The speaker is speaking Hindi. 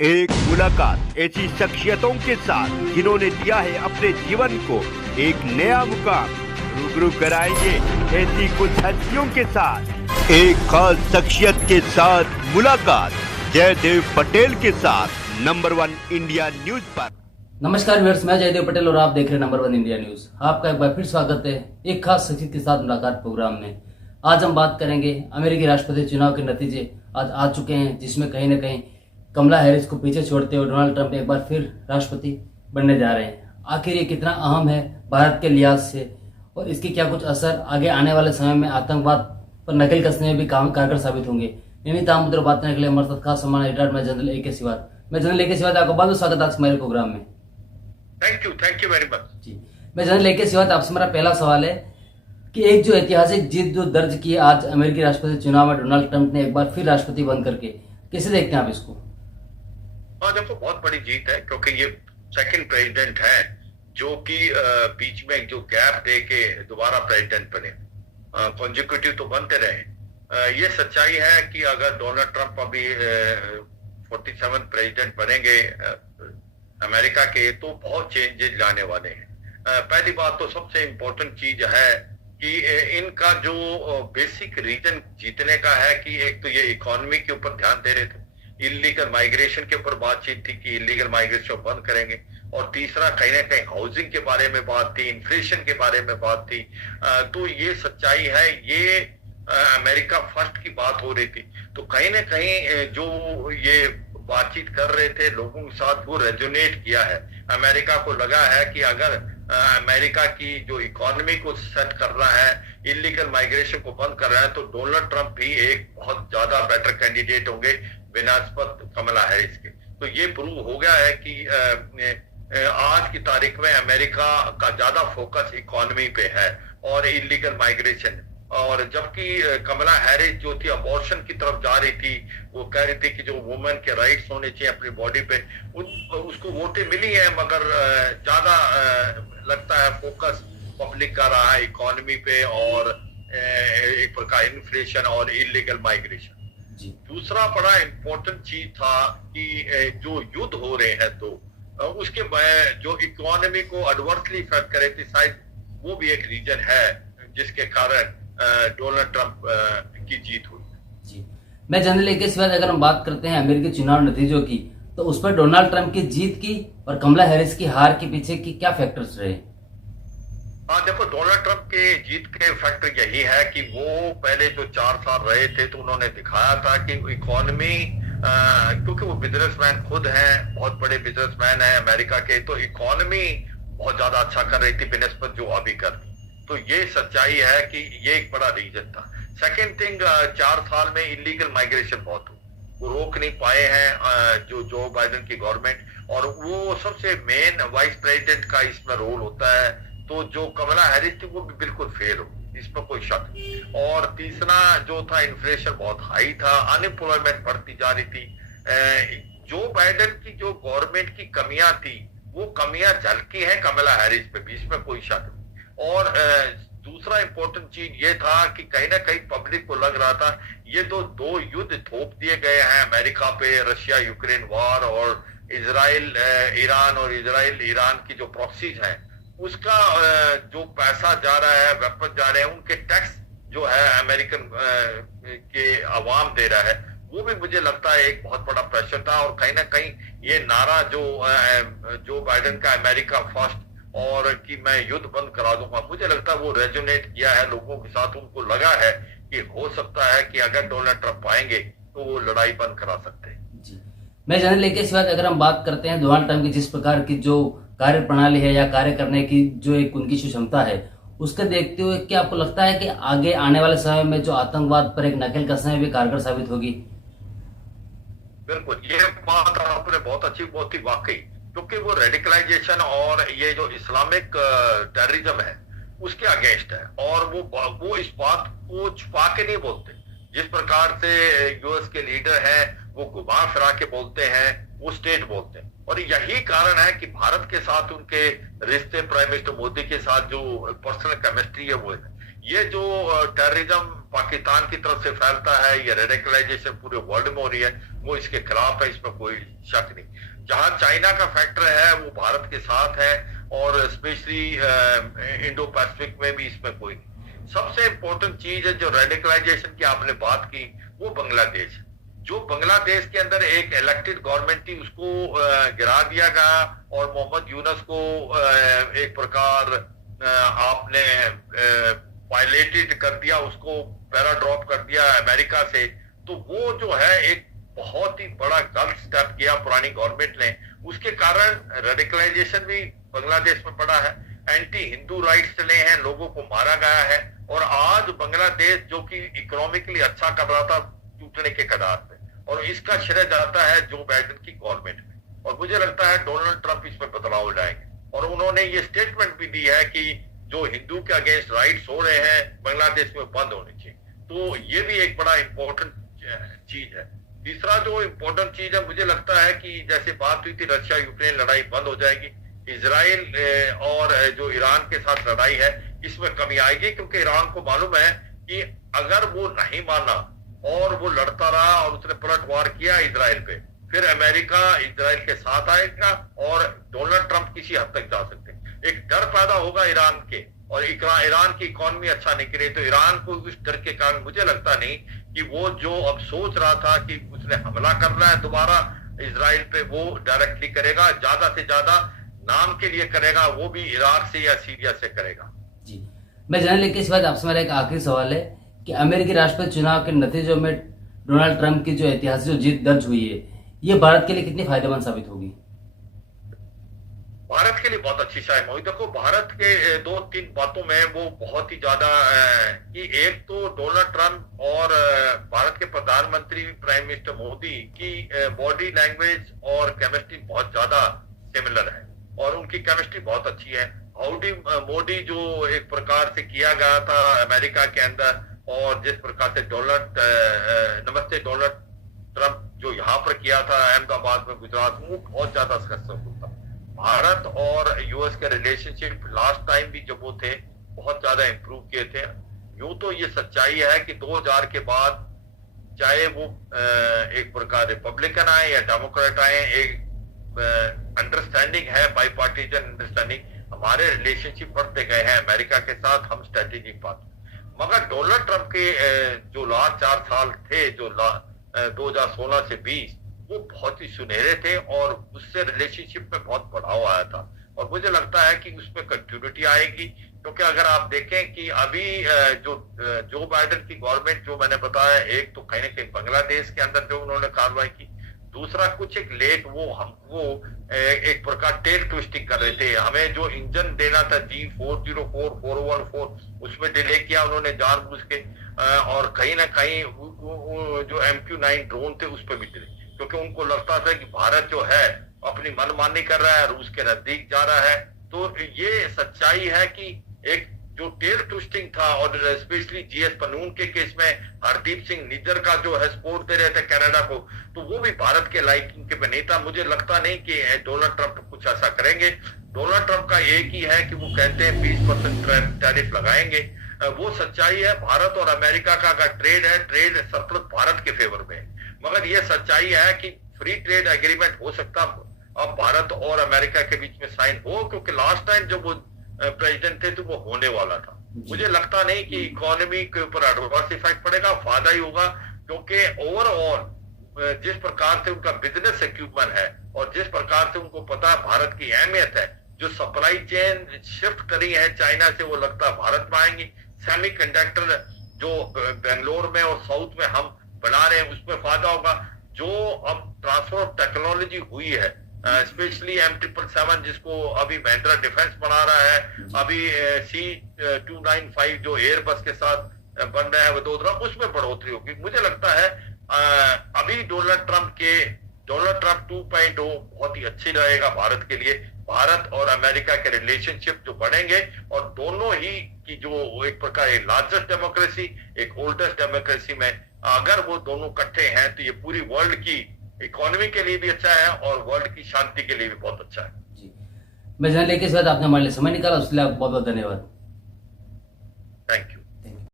एक मुलाकात ऐसी शख्सियतों के साथ जिन्होंने दिया है अपने जीवन को एक नया मुकाम। रूबरू कराएंगे ऐसी कुछ हस्तियों के साथ एक खास शख्सियत के साथ मुलाकात जयदेव पटेल के साथ नंबर 1 इंडिया न्यूज पर। नमस्कार व्यूअर्स, मैं जयदेव पटेल और आप देख रहे हैं नंबर 1 इंडिया न्यूज। आपका एक बार फिर स्वागत है एक खास शख्सियत के साथ मुलाकात प्रोग्राम में। आज हम बात करेंगे अमेरिकी राष्ट्रपति चुनाव के नतीजे आज आ चुके हैं, जिसमें कहीं ना कहीं कमला हैरिस को पीछे छोड़ते हुए डोनाल्ड ट्रंप एक बार फिर राष्ट्रपति बनने जा रहे हैं। आखिर ये कितना अहम है भारत के लिहाज से और इसके क्या कुछ असर आगे आने वाले समय में आतंकवाद पर नकेल कसने में भी कारगर साबित होंगे। इन्हीं तमाम मुद्दों बात करने के लिए हमारे साथ खास सम्मान रिटायर्ड में जनरल ए के सिवात। मैं जनरल ए के सिवात आपका बहुत स्वागत आज मेरे प्रोग्राम में। थैंक यू वेरी मच जी, मैं जनरल ए के सिवात आपसे मेरा पहला सवाल है कि एक जो ऐतिहासिक जीत जो दर्ज की आज अमेरिकी राष्ट्रपति चुनाव में डोनाल्ड ट्रंप ने एक बार फिर राष्ट्रपति बन करके, कैसे देखते हैं आप इसको? हाँ, देखो बहुत बड़ी जीत है क्योंकि ये सेकंड प्रेसिडेंट है जो कि बीच में जो गैप दे के दोबारा प्रेसिडेंट बने। कॉन्जिक्यूटिव तो बनते रहे। ये सच्चाई है कि अगर डोनाल्ड ट्रंप अभी 47 प्रेसिडेंट बनेंगे अमेरिका के तो बहुत चेंजेस लाने वाले हैं। पहली बात तो सबसे इम्पोर्टेंट चीज है कि इनका जो बेसिक रीजन जीतने का है कि एक तो ये इकोनॉमी के ऊपर ध्यान दे रहे थे, इलीगल माइग्रेशन के ऊपर बातचीत थी कि इलीगल माइग्रेशन बंद करेंगे, और तीसरा कहीं ना कहीं हाउसिंग के बारे में बात थी, इन्फ्लेशन के बारे में बात थी। तो ये सच्चाई है, ये अमेरिका फर्स्ट की बात हो रही थी। तो कहीं ना कहीं जो ये बातचीत कर रहे थे लोगों के साथ वो रेजोनेट किया है। अमेरिका को लगा है कि अगर अमेरिका की जो इकोनॉमी को सेट कर रहा है, इलीगल माइग्रेशन को बंद कर रहा है, तो डोनाल्ड ट्रंप भी एक बहुत ज्यादा बेटर कैंडिडेट होंगे बिनस्बत कमला हैरिस के। तो ये प्रूव हो गया है कि आज की तारीख में अमेरिका का ज्यादा फोकस इकोनॉमी पे है और इलीगल माइग्रेशन। और जबकि कमला हैरिस जो थी अबॉर्शन की तरफ जा रही थी, वो कह रही थी कि जो वुमेन के राइट्स होने चाहिए अपनी बॉडी पे, उसको वोटें मिली है, मगर ज्यादा लगता है फोकस पब्लिक का रहा है इकोनॉमी पे और एक प्रकार इन्फ्लेशन और इलीगल माइग्रेशन। दूसरा बड़ा इम्पोर्टेंट चीज था कि जो युद्ध हो रहे हैं तो उसके जो इकोनॉमी को एडवर्सली इफेक्ट करे थी, शायद वो भी एक रीजन है जिसके कारण डोनाल्ड ट्रंप की जीत हुई। जी, मैं जनरल ए के सिवाय अगर हम बात करते हैं अमेरिकी चुनाव नतीजों की, तो उस पर डोनाल्ड ट्रंप की जीत की और कमला हैरिस की हार के पीछे की क्या फैक्टर्स रहे? हाँ, देखो डोनाल्ड ट्रंप के जीत के फैक्टर यही है कि वो पहले जो 4 साल रहे थे तो उन्होंने दिखाया था कि इकोनॉमी, क्योंकि वो बिजनेसमैन खुद हैं, बहुत बड़े बिजनेसमैन हैं अमेरिका के, तो इकोनॉमी बहुत ज्यादा अच्छा कर रही थी बिनस्बत जो अभी कर। तो ये सच्चाई है कि ये एक बड़ा रीजन था। सेकेंड थिंग, 4 साल में इलीगल माइग्रेशन बहुत हुई, वो रोक नहीं पाए हैं जो बाइडेन की गवर्नमेंट, और वो सबसे मेन वाइस प्रेसिडेंट का इसमें रोल होता है। तो जो कमला हैरिस थी वो भी बिल्कुल फेल हो, इसमें कोई शक नहीं। और तीसरा जो था, इन्फ्लेशन बहुत हाई था, अनएम्प्लॉयमेंट बढ़ती जा रही थी। जो बाइडेन की जो गवर्नमेंट की कमियां थी वो कमियां झलकी हैं कमला हैरिस पे भी, इसमें कोई शक नहीं। और दूसरा इंपॉर्टेंट चीज ये था कि कहीं ना कहीं पब्लिक को लग रहा था ये तो 2 युद्ध थोप दिए गए हैं अमेरिका पे, रशिया यूक्रेन वॉर और इजराइल ईरान और इजराइल ईरान की जो प्रॉक्सीज हैं, उसका जो पैसा जा रहा है, वेपन जा रहे हैं, उनके टैक्स जो है अमेरिकन के अवाम दे रहा है, वो भी मुझे लगता है एक बहुत बड़ा प्रेशर था। और कहीं ना कहीं ये नारा जो बाइडेन का अमेरिका फर्स्ट और कि मैं युद्ध बंद करा दूंगा, मुझे लगता है वो रेजोनेट किया है लोगों के साथ। उनको लगा है कि हो सकता है कि अगर डोनाल्ड ट्रंप आएंगे तो वो लड़ाई बंद करा सकते हैं। जी, मैं जनरल ए के सिवाय अगर हम बात करते हैं डोनाल्ड ट्रंप की जिस प्रकार की जो कार्य प्रणाली है या कार्य करने की जो एक उनकी क्षमता है, उसके देखते हुए क्या आपको लगता है कि आगे आने वाले समय में जो आतंकवाद पर एक नकेल कसने में भी कारगर साबित होगी? बिल्कुल, ये बात आपने बहुत अच्छी बहुत ही वाकई, क्योंकि वो रेडिकलाइजेशन और ये जो इस्लामिक टेररिज्म है उसके अगेंस्ट है, और वो इस बात को छुपा के नहीं बोलते। जिस प्रकार से यूएस के लीडर हैं वो घुमा फिरा के बोलते हैं, वो स्टेट बोलते हैं। और यही कारण है कि भारत के साथ उनके रिश्ते, प्राइम मिनिस्टर मोदी के साथ जो पर्सनल केमिस्ट्री है वो है। ये जो टेररिज्म पाकिस्तान की तरफ से फैलता है, ये रेडिकलाइजेशन पूरे वर्ल्ड में हो रही है, वो इसके खिलाफ है, इसमें कोई शक नहीं। जहां चाइना का फैक्टर है वो भारत के साथ है, और स्पेशली इंडो पैसिफिक में भी इसमें कोई नहीं। सबसे इंपॉर्टेंट चीज है जो रेडिकलाइजेशन की आपने बात की, वो बांग्लादेश। जो बांग्लादेश के अंदर एक इलेक्टेड गवर्नमेंट थी उसको गिरा दिया गया, और मोहम्मद यूनुस को एक प्रकार आपने पायलेटेड कर दिया, उसको पैराड्रॉप कर दिया अमेरिका से। तो वो जो है एक बहुत ही बड़ा गलत स्टेप किया पुरानी गवर्नमेंट ने। उसके कारण रेडिकलाइजेशन भी बांग्लादेश में पड़ा है, एंटी हिंदू राइट्स चले हैं, लोगों को मारा गया है, और आज बांग्लादेश जो कि इकोनॉमिकली अच्छा कर रहा था टूटने के कगार पे, और इसका श्रेय जाता है जो बाइडेन की गवर्नमेंट में। और मुझे लगता है डोनाल्ड ट्रंप इसमें बदलाव लाएंगे, और उन्होंने ये स्टेटमेंट भी दी है कि जो हिंदू के अगेंस्ट राइट्स हो रहे हैं बांग्लादेश में बंद होने चाहिए। तो ये भी एक बड़ा इंपॉर्टेंट चीज है। तीसरा जो इंपॉर्टेंट चीज है, मुझे लगता है कि जैसे बात हुई थी रशिया यूक्रेन लड़ाई बंद हो जाएगी, इजराइल और जो ईरान के साथ लड़ाई है इसमें कमी आएगी, क्योंकि ईरान को मालूम है कि अगर वो नहीं माना और वो लड़ता रहा और उसने पलटवार किया इजराइल पे, फिर अमेरिका इजराइल के साथ आएगा और डोनाल्ड ट्रंप किसी हद तक जा सकते हैं। एक डर पैदा होगा ईरान के, और ईरान की इकोनॉमी अच्छा निकले तो ईरान को उस डर के कारण मुझे लगता नहीं कि वो जो अब सोच रहा था कि उसने हमला करना है दोबारा इजराइल पे, वो डायरेक्टली करेगा, ज्यादा से ज्यादा नाम के लिए करेगा, वो भी इराक से या सीरिया से करेगा। जी, मैं जानने लेके इस बात आपसे मेरा एक आखिरी सवाल है कि अमेरिकी राष्ट्रपति चुनाव के नतीजों में डोनाल्ड ट्रंप की जो ऐतिहासिक जो जीत दर्ज हुई है, ये भारत के लिए कितनी फायदेमंद साबित होगी? भारत के लिए बहुत अच्छी साबित होगी। देखो, भारत के 2-3 बातों में वो बहुत ही ज्यादा कि एक तो डोनाल्ड ट्रंप और भारत के प्रधानमंत्री प्राइम मिनिस्टर मोदी की बॉडी लैंग्वेज और केमिस्ट्री बहुत ज्यादा सिमिलर है, और उनकी केमिस्ट्री बहुत अच्छी है। हाउडी मोदी जो एक प्रकार से किया गया था अमेरिका के अंदर, और जिस प्रकार से नमस्ते डोनाल्ड ट्रंप जो यहाँ पर किया था अहमदाबाद में, गुजरात में, वो बहुत ज्यादा सक्सेसफुल था। भारत और यूएस के रिलेशनशिप लास्ट टाइम भी जब वो थे बहुत ज्यादा इंप्रूव किए थे। यूं तो ये सच्चाई है कि 2000 के बाद चाहे वो एक प्रकार रिपब्लिकन आए या डेमोक्रेट आए, एक अंडरस्टैंडिंग है, बाई पार्टीजन अंडरस्टैंडिंग। हमारे रिलेशनशिप बढ़ते गए हैं अमेरिका के साथ, हम स्ट्रेटेजिक बात। मगर डोनाल्ड ट्रंप के जो लास्ट 4 साल थे, जो 2016 से 20, वो बहुत ही सुनहरे थे, और उससे रिलेशनशिप में बहुत बढ़ाव आया था। और मुझे लगता है कि उसमें कंटिन्यूटी आएगी, क्योंकि अगर आप देखें कि अभी जो बाइडेन की गवर्नमेंट जो मैंने बताया, एक तो कहीं ना कहीं बांग्लादेश के अंदर जो उन्होंने कार्रवाई की, दूसरा कुछ एक लेट वो एक प्रकार टेल ट्विस्टिंग कर रहे थे। हमें जो इंजन देना था G404 414, उसमें डिले किया उन्होंने जानबूझ के, और कहीं ना कहीं जो MQ-9 ड्रोन थे उस पर भी डिले, क्योंकि उनको लगता था कि भारत जो है अपनी मनमानी कर रहा है, रूस के नजदीक जा रहा है। तो ये सच्चाई है कि एक जो टेल ट्विस्टिंग था, और स्पेशली GS पनून के केस में हरदीप सिंह निज्जर का जो है सपोर्ट दे रहे थे कनाडा को, तो वो भी भारत के लाइकिंग के नहीं था। मुझे लगता नहीं कि डोनाल्ड ट्रंप कुछ ऐसा करेंगे। डोनाल्ड ट्रंप का एक ही है कि वो कहते हैं 20% टैरिफ लगाएंगे, वो सच्चाई है। भारत और अमेरिका का अगर ट्रेड है, ट्रेड सरप्लस भारत के फेवर में है, मगर ये सच्चाई है कि फ्री ट्रेड एग्रीमेंट हो सकता अब भारत और अमेरिका के बीच में साइन हो, क्योंकि लास्ट टाइम जब वो प्रेसिडेंट थे तो वो होने वाला था। मुझे लगता नहीं कि इकोनॉमी के ऊपर एडवर्स इफेक्ट पड़ेगा, फायदा ही होगा, क्योंकि ओवरऑल जिस प्रकार से उनका बिजनेस इक्विपमेंट है और जिस प्रकार से उनको पता है भारत की अहमियत है, जो सप्लाई चेन शिफ्ट करी है चाइना से, वो लगता है भारत में आएंगी। सेमीकंडक्टर जो बेंगलोर में और साउथ में हम बना रहे हैं, उसमें फायदा होगा। जो अब ट्रांसफर ऑफ टेक्नोलॉजी हुई है, स्पेशली M777 जिसको अभी महिंद्रा डिफेंस बना रहा है, अभी C295 जो एयरबस के साथ बन रहा है वडोदरा, उसमें बढ़ोतरी होगी। मुझे लगता है अभी डोनाल्ड ट्रंप 2.0 बहुत ही अच्छी रहेगा भारत के लिए। भारत और अमेरिका के रिलेशनशिप जो बढ़ेंगे, और दोनों ही की जो एक प्रकार लार्जेस्ट डेमोक्रेसी, एक ओल्डेस्ट डेमोक्रेसी में अगर वो दोनों इकट्ठे हैं, तो ये पूरी वर्ल्ड की इकोनॉमी के लिए भी अच्छा है और वर्ल्ड की शांति के लिए भी बहुत अच्छा है। जी, मैं जानने के बाद आपने हमारे लिए समय निकाला, उसके लिए बहुत बहुत धन्यवाद। Thank you.